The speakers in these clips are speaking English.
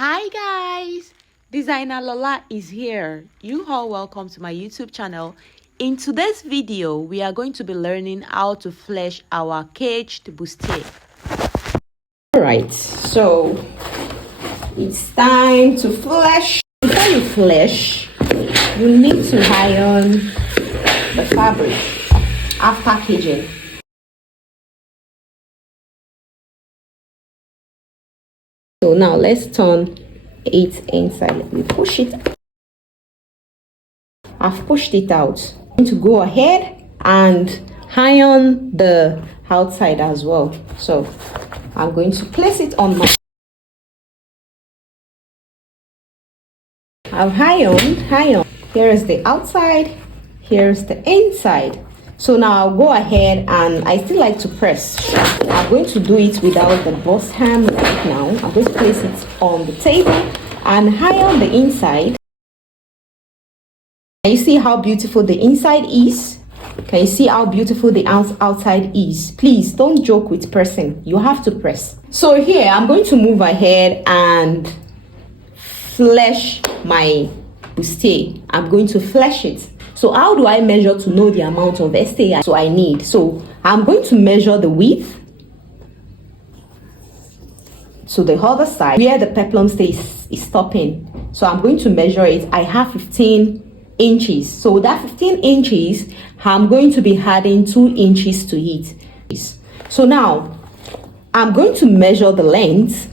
Hi guys, Designer Lola is here. You all welcome to my YouTube channel. In today's video, we are going to be learning how to flesh our caged bustier. Alright, so it's time to flesh. Before you flesh, you need to iron the fabric after caging. So now let's turn it inside. We push it. I've pushed it out. I'm going to go ahead and iron the outside as well. So I'm going to place it on my. I've ironed. Here is the outside. Here's the inside. So now I'll go ahead and I still like to press. I'm going to do it without the boss hand right now. I'm going to place it on the table and iron the inside. Can you see how beautiful the inside is? Can you see how beautiful the outside is? Please don't joke with pressing. You have to press. So here I'm going to move ahead and flesh my bustier. I'm going to flesh it. So how do I measure to know the amount of STA so I need? So I'm going to measure the width to the other side where the peplum stays is stopping. So I'm going to measure it. I have 15 inches. So that 15 inches, I'm going to be adding 2 inches to it. So now I'm going to measure the length.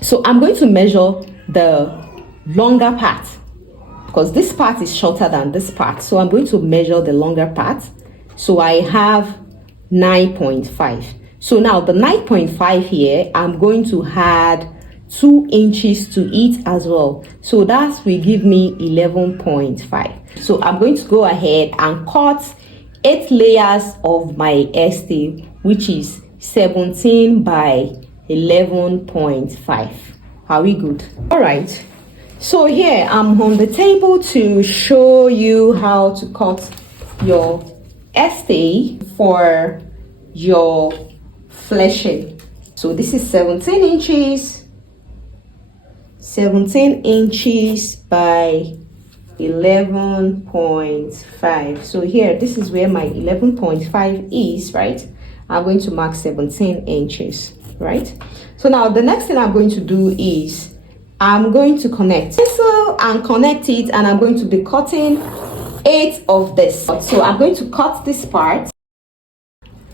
So I'm going to measure the longer part, because this part is shorter than this part. So I'm going to measure the longer part. So I have 9.5. So now the 9.5 here, I'm going to add 2 inches to it as well. So that will give me 11.5. So I'm going to go ahead and cut 8 layers of my ST, which is 17 by 11.5. Are we good? All right. So here I'm on the table to show you how to cut your ST for your fleshing. So this is 17 inches by 11.5. So here, this is where my 11.5 is, right? I'm going to mark 17 inches, right? So now the next thing I'm going to do is I'm going to connect pencil and connect it, and I'm going to be cutting 8 of this. So I'm going to cut this part.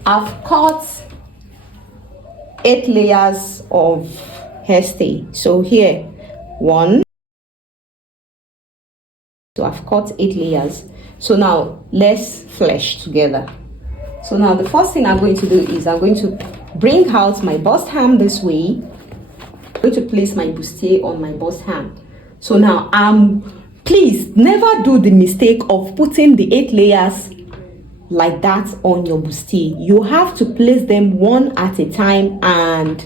I've cut 8 layers of hairstay. So here, 1. So I've cut 8 layers. So now let's flesh together. So now the first thing I'm going to do is I'm going to bring out my bust ham this way. I'm going to place my bustier on my bust ham. So now please never do the mistake of putting the 8 layers like that on your bustier. You have to place them one at a time and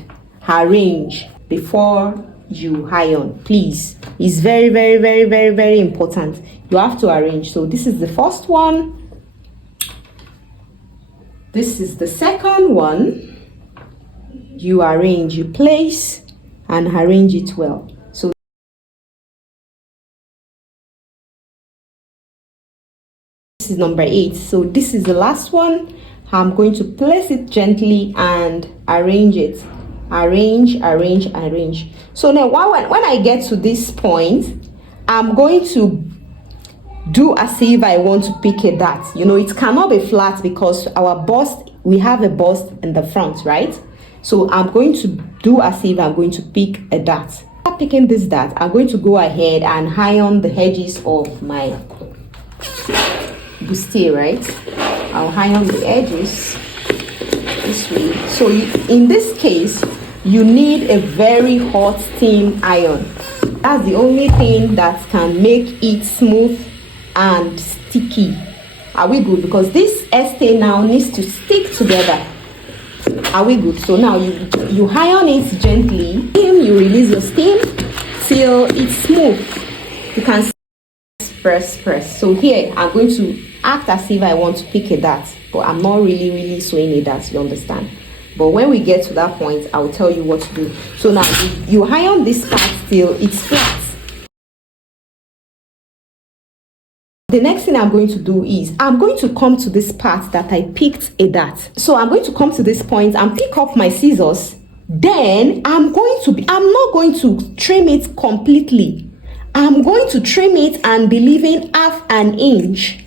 arrange before you iron. Please, it's very, very, very, very, very important. You have to arrange. So this is the first one. This is the second one. You arrange, you place and arrange it well. So this is number 8. So this is the last one. I'm going to place it gently and arrange it. Arrange. So now when I get to this point, I'm going to do as if I want to pick a dart. You know, it cannot be flat because our bust, we have a bust in the front, right? So I'm going to do as if I'm going to pick a dart. After picking this dart, I'm going to go ahead and iron the edges of my bustier, right? I'll iron the edges this way. So in this case, you need a very hot steam iron. That's the only thing that can make it smooth and sticky. Are we good? Because this ST now needs to stick together. Are we good? So now you iron it gently. You release your steam till it's smooth. You can press. So here I'm going to act as if I want to pick a dart, but I'm not really sewing a dart, you understand? but when we get to that point, I'll tell you what to do. So now you iron this part till it's flat. The next thing I'm going to do is I'm going to come to this part that I picked a dart. So I'm going to come to this point and pick up my scissors. Then I'm not going to trim it completely. I'm going to trim it and be leaving half an inch,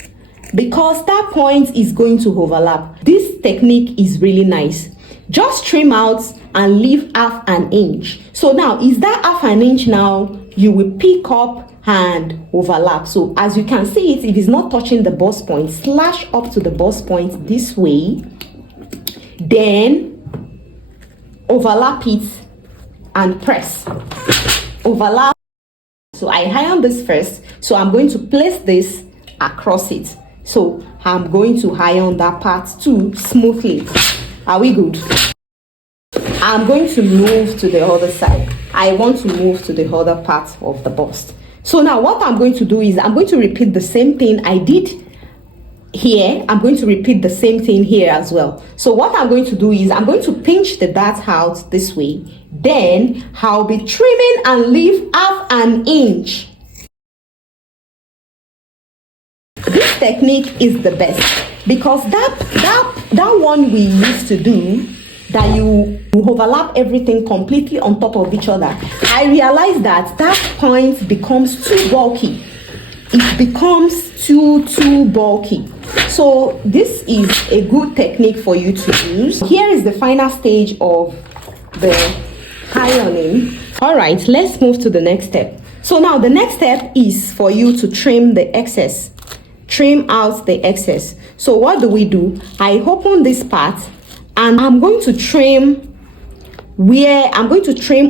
because that point is going to overlap. This technique is really nice. Just trim out and leave half an inch. So now is that half an inch now you will pick up and overlap. So as you can see it, if it's not touching the bust point, slash up to the bust point this way, then overlap it and press. Overlap. So I iron this first, so I'm going to place this across it. So I'm going to iron that part too smoothly. Are we good? I'm going to move to the other side. I want to move to the other part of the bust. So now what I'm going to do is I'm going to repeat the same thing I did here. I'm going to repeat the same thing here as well. So what I'm going to do is I'm going to pinch the dart out this way. Then I'll be trimming and leave half an inch. This technique is the best, because that one we used to do, that you overlap everything completely on top of each other, I realized that point becomes too bulky. It becomes too bulky. So this is a good technique for you to use. Here is the final stage of the ironing. All right, let's move to the next step. So now the next step is for you to trim the excess. Trim out the excess. So what do? I open this part and I'm going to trim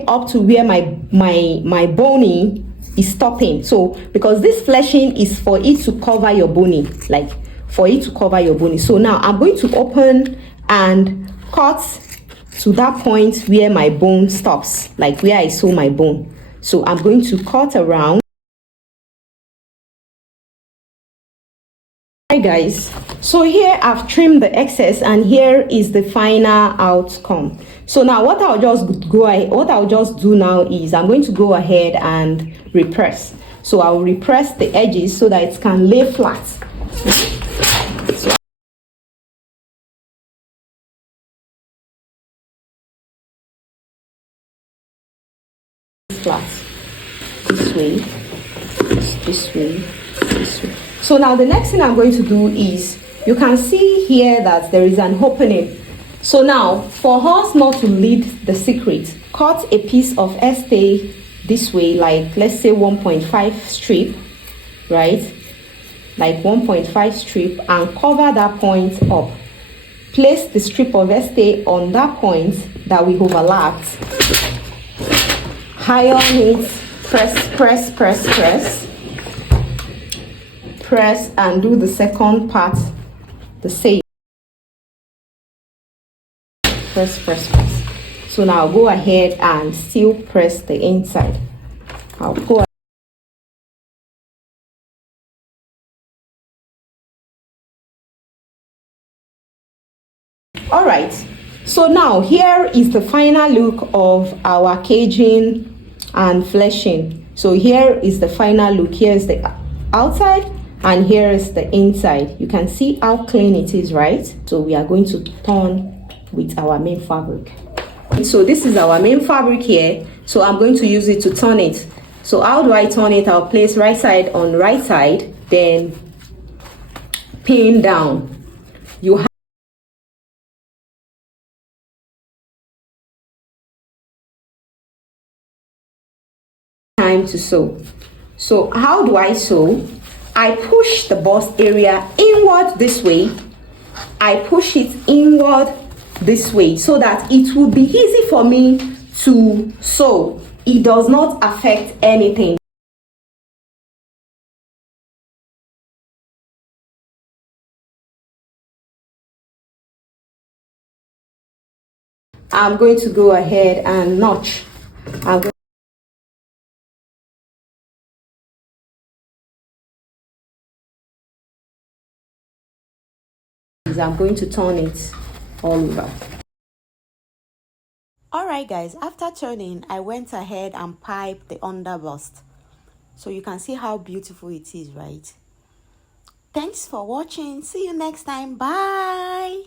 up to where my bony is stopping. So because this fleshing is for it to cover your bony, like for it to cover your bony. So now I'm going to open and cut to that point where my bone stops, like where I sew my bone. So I'm going to cut around. Hi guys, so here I've trimmed the excess and here is the final outcome. So now what I'll just do now is I'm going to go ahead and repress. So I'll repress the edges so that it can lay flat. Flat this way, this way, this way. So now the next thing I'm going to do is, you can see here that there is an opening. So now for us not to lead the secret, cut a piece of stay this way, like let's say 1.5 strip, right? Like 1.5 strip, and cover that point up. Place the strip of stay on that point that we overlapped. Iron it, press and do the second part the same. Press. So now I'll go ahead and still press the inside. I'll go. All right, so now here is the final look of our caging and fleshing. So here is the final look. Here is the outside and here is the inside. You can see how clean it is, right? So we are going to turn with our main fabric. So this is our main fabric here, so I'm going to use it to turn it. So how do I turn it? I'll place right side on right side, then pin down. You have time to sew. So how do I sew? I push the bust area inward this way. I push it inward this way so that it will be easy for me to sew. It does not affect anything. I'm going to go ahead and notch. I'm going to turn it all over. Alright guys, after turning, I went ahead and piped the under bust. So you can see how beautiful it is, right? Thanks for watching. See you next time. Bye.